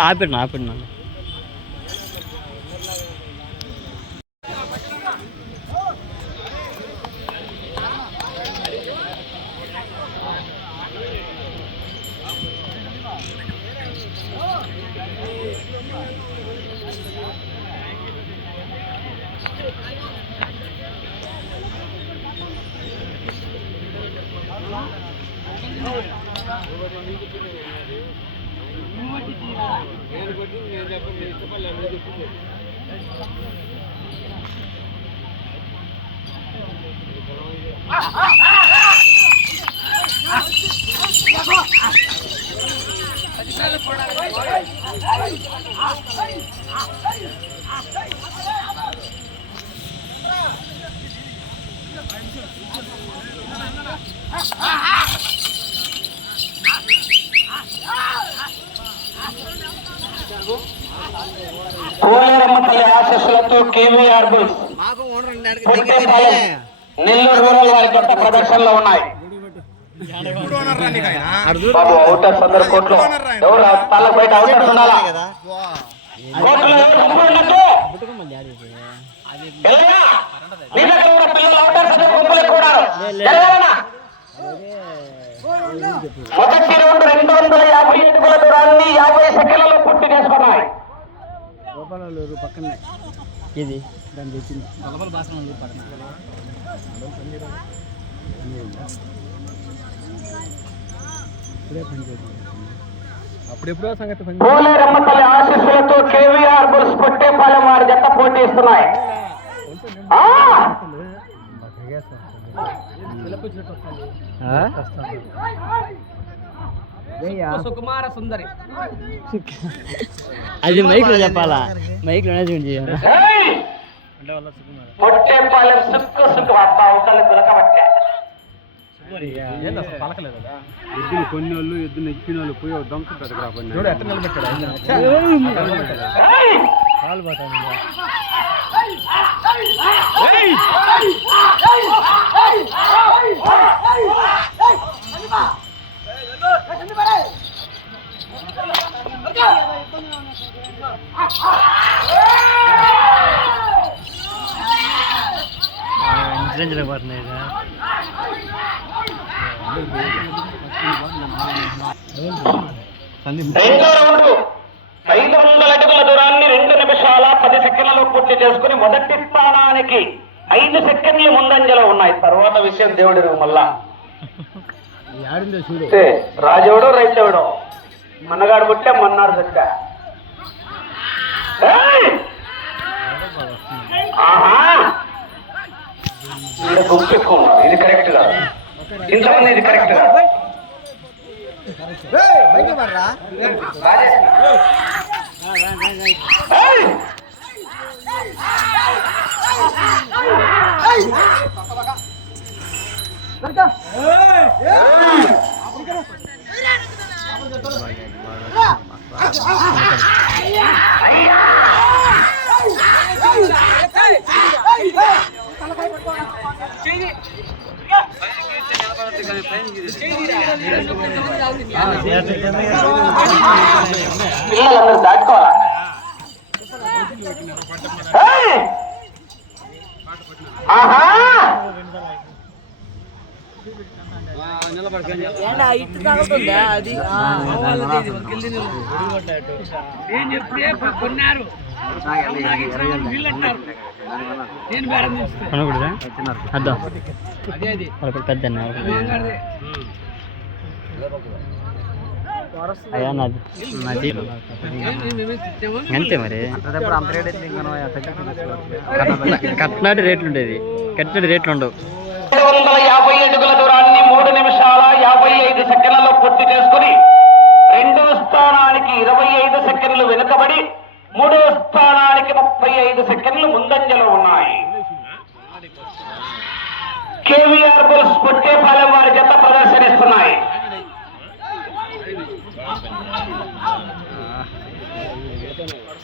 ఆపిడు ఆపిడు నాకు ఆశస్సులతో కేవీఆర్ బుల్స్. నెల్లూరు రూరల్ వారి కొత్త ప్రదర్శనలో ఉన్నాయి. బాబు అవుటర్స్ అందరు కోర్టులో. ఎవరు తాళ్ళ బయట అవుటర్స్ ఉండాలా? పిల్లలు అవుటర్స్ గుంపులు ఎక్కువ? మొదటి రౌండ్ రెండు వందల యాభై అడుగుల దూరాన్ని యాభై సెకండ్లలో పూర్తి చేసుకున్నాయి. గోపాలూరు పక్కనే. ఇది. దాన్ని తెచ్చింది. గొల్లపల్లి భాష పక్కన. ఇప్పుడే పని చేసింది అప్పుడెప్పుడో సంగతి ఆశీస్సులతో కేవీఆర్ బుల్స్ పొట్టేపాలెం వారి జత పోటీస్తున్నాయి ఆ! సుకుమార సుందరి అది మైక్లో చెప్పాలా మైక్లో అనౌన్స్మెంట్ చేయాలి! పొట్టేపాలెం సుక్కు సుక్కు గులకబట్టే ఎద్దులు కొన్ని వాళ్ళు ఎద్దులు ఎక్కిన వాళ్ళు పోయి దొంగ పెద్దగా చూడు ఎట్ట నిలబెట్టాడు రెండో రౌండ్ ఐదు వందల అడుగుల దూరాన్ని రెండు నిమిషాల పది సెకండ్లలో పూర్తి చేసుకుని మొదటి స్థానానికి ఐదు సెకండ్లు ముందంజలో ఉన్నాయి. తర్వాత విషయం దేవుడి మళ్ళా. రాజోడు రైతేవుడు? మన్నగాడు పుట్టే మన్నాడు సత్తా గుంపు ఎక్కువ ఉన్నారు. ఇది కరెక్ట్ కాదు ఇంతమంది ఇది కరెక్ట్ కాదు! పిల్లలందరూ దాటుకోవాలా! ఆహా కొనకూడదా? అద్దాం వాళ్ళకి పెద్ద అయ్యా నాది నాది అంతే మరి. కట్నాటి రేట్లు ఉండేది కట్టినటి రేట్లు ఉండవు. ఏడు వందల యాభై అడుగుల దూరాన్ని మూడు నిమిషాల యాభై ఐదు సెకండ్లలో పూర్తి చేసుకుని రెండో స్థానానికి ఇరవై ఐదు సెకండ్లు వెనుకబడి మూడో స్థానానికి ముప్పై ఐదు సెకండ్లు ముందంజలో ఉన్నాయి. కేవీఆర్ బుల్స్ పొట్టేపాలెం వారి జత ప్రదర్శనిస్తున్నాయి.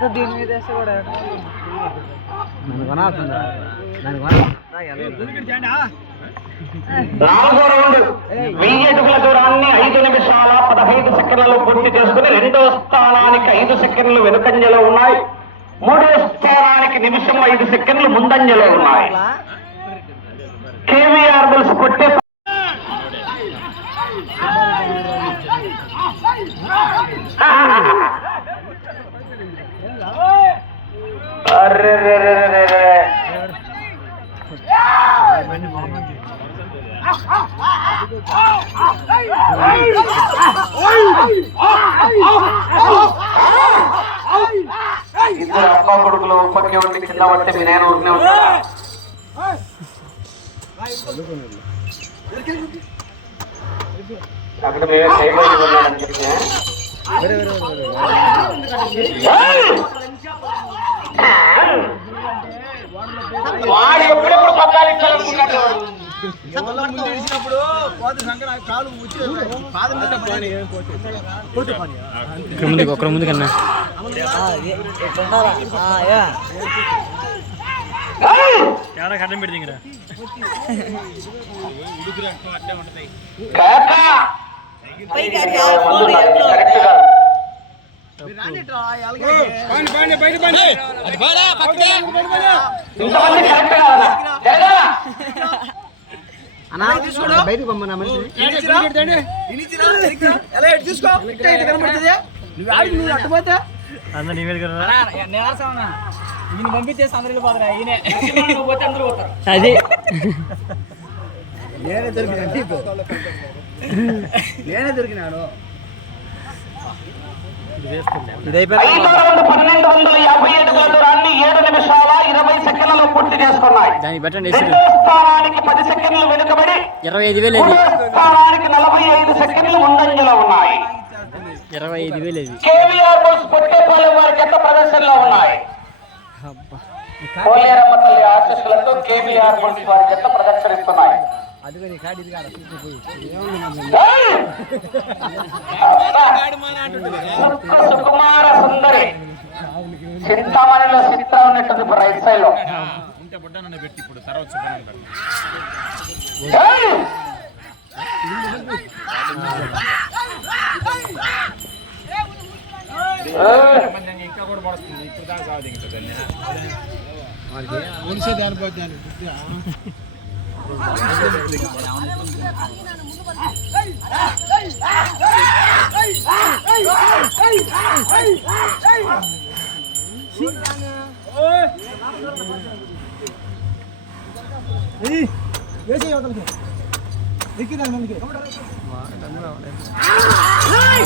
అంత దీని మీద వేస్తే కూడా నన్ను కొనాల్సిందా? నన్ను కొనాల్సిందా? నాలుగో రౌండ్ వెయ్యి అడుగుల దూరాన్ని ఐదు నిమిషాల పదహైదు సెకండ్లలో పూర్తి చేసుకుని రెండో స్థానానికి ఐదు సెకండ్లు వెనుకంజలో ఉన్నాయి. మూడో స్థానానికి నిమిషం ఐదు సెకండ్లు ముందంజలో ఉన్నాయి. కేవీఆర్ బుల్స్ కొట్టే అర్రెర్రెర్రెర్రెర్రె. ఇద్దరు అబ్బా కొడుకులు ఒప్పకే ఉండి కింద పడితే మీ నాయన ఊరికనే ఉంటాడా అక్కడ మేమే కైబడి ఉన్నాడని చెప్పి వాడు ఎప్పుడెప్పుడు. ఇక్కడ ముందుకు ఒకరి ముందు కన్నా ఏయ్! కాక! మందు నాకు కరెక్ట్ కాదు. ఇంతమంది కరెక్ట్ కాదన్నా జరగాల బయటకు పంపనా ఈయన అందరికి పోతారా ఈయనే. పోతే అందరూ పోతారు. అది. నేనే దొరికినా నీకు? నేనే దొరికినాను ఐదో రౌండ్ పన్నెండు వందల యాభై అడుగుల దూరాన్ని ఏడు నిమిషాల ఇరవై సెకండ్లలో పూర్తి చేసుకున్నాయి దానికి పెట్టండి ఇరవై ఐదు వేలు ఇరవై ఐదు వేలు ప్రదర్శనలో ఉన్నాయి. అబ్బా. పోలేరమ్మ తల్లి ఆశీస్సులతో కేవీఆర్ బోస్ వారి గత ప్రదర్శనిస్తున్నాయి. అదిగో నీ కాడి ఇది సుకుమార సుందరి. చింతామణిలో చిత్ర ఉన్నట్టుంది ఇప్పుడు రైట్ సైడ్లో. ఏయ్! ఏయ్! మనిషి దానిపోతాను వేసే అవతలకి ఎక్కిదాని మనకి ఏయ్!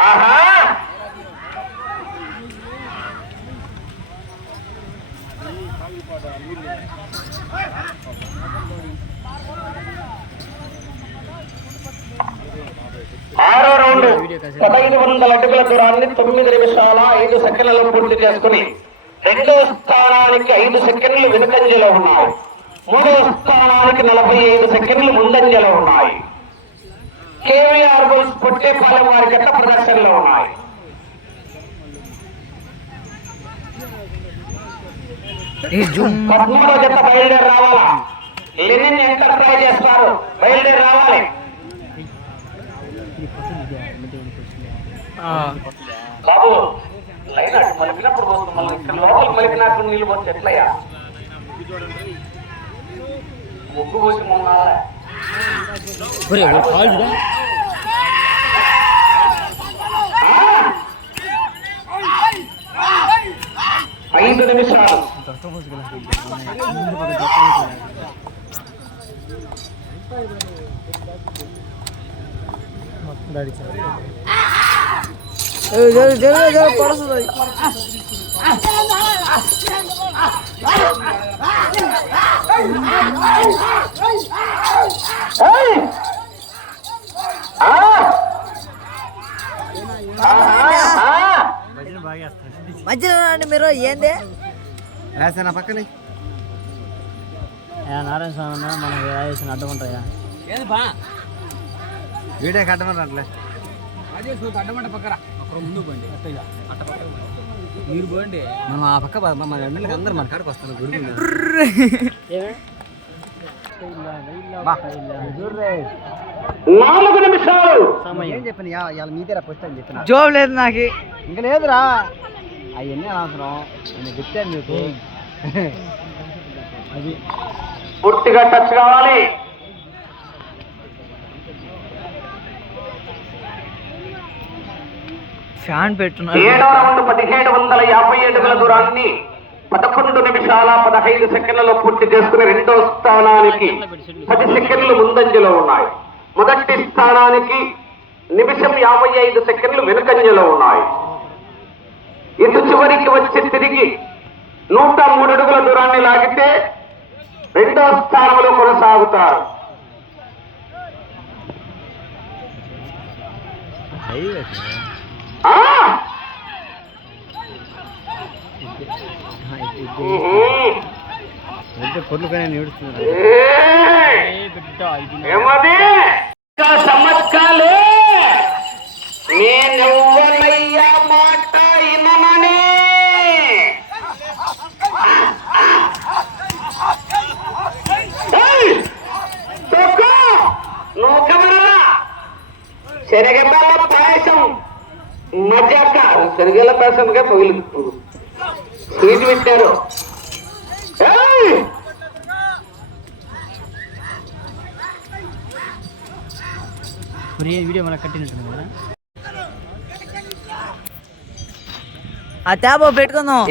ఆహా! ఆరో రౌండ్ పదహైదు వందల అడుగుల దూరాన్ని తొమ్మిది నిమిషాల ఐదు సెకండ్లలో పూర్తి చేసుకుని రెండో స్థానానికి ఐదు సెకండ్లు వెనుకంజలో ఉన్నాయి. మూడో స్థానానికి నలభై ఐదు సెకండ్లు ముందంజలో ఉన్నాయి. కేవీఆర్ బుల్స్ పుట్టేపాలెం వారి గత ప్రదర్శనలో ఉన్నాయి. పదమూడో జత బయలుదేరి రావాలా? లెనిన్ ఎంటర్ప్రైజ్ చేస్తారు బయలుదేరి రావాలి. బాబు లైన్ అటు మలిపినప్పుడు పోతుంది మళ్ళీ ఇక్కడ లోపలికి మలిపినప్పుడు నీళ్ళు పోతే ఎట్లయ్యా ముగ్గు పోసి మొన్నారా ఐదు నిమిషాలు పడుతుంది ఏయ్! ఆ! ఆహా! ఆ! మధ్యలో రండి మీరు ఏంది రాసానా పక్కనే నారాయణ స్వామి అన్న మనకి రాజేసిన అడ్డం ఉంటాయా ఏంది బా వీడియో కట్టమని అట్లే అదే సో అడ్డమంట పక్కన అక్కడ ముందు పోండి. అట్టగా అట్ట పక్కన మీరు పోండి. మనం ఆ పక్క మన ఎన్నెలకి అందరు మన కాడికి వస్తారు గుడి. నాలుగు నిమిషాలు. ఏం చెప్పిన ఇవాళ మీ దగ్గర అని చెప్పిన? జోబ్ లేదు నాకు. ఇంకా లేదురా. అవన్నీ అనవసరం. నేను చెప్తాను మీకు అది. పూర్తిగా టచ్ కావాలి. ఫ్యాన్ పెట్టున్నారు. ఏడో రౌండ్ పదిహేడు వందల యాభై అడుగుల దూరాన్ని పదకొండు నిమిషాల పదహైదు సెకండ్లలో పూర్తి చేసుకుని రెండో స్థానానికి పది సెకండ్లు ముందంజలో ఉన్నాయి. మొదటి స్థానానికి నిమిషం యాభై ఐదు సెకండ్లు వెనుకంజలో ఉన్నాయి. ఇటు చివరికి వచ్చి తిరిగి నూట మూడు అడుగుల దూరాన్ని లాగితే రెండో స్థానంలో కొనసాగుతారు! ఉహు. అంటే ఏడుస్తున్నారు? ఏమది? సమస్కాలే మాట ఇనమని. నువ్వు కమరా నూకమరా పాయసం. మజాక శనగల పాయసంగా పగిలి స్వీట్ పెట్టారు ఏయ్! మరి ఈ వీడియో మనకు కట్టినట్టుంది కదా? ఆ ట్యాబ్ పెట్టుకుందాం.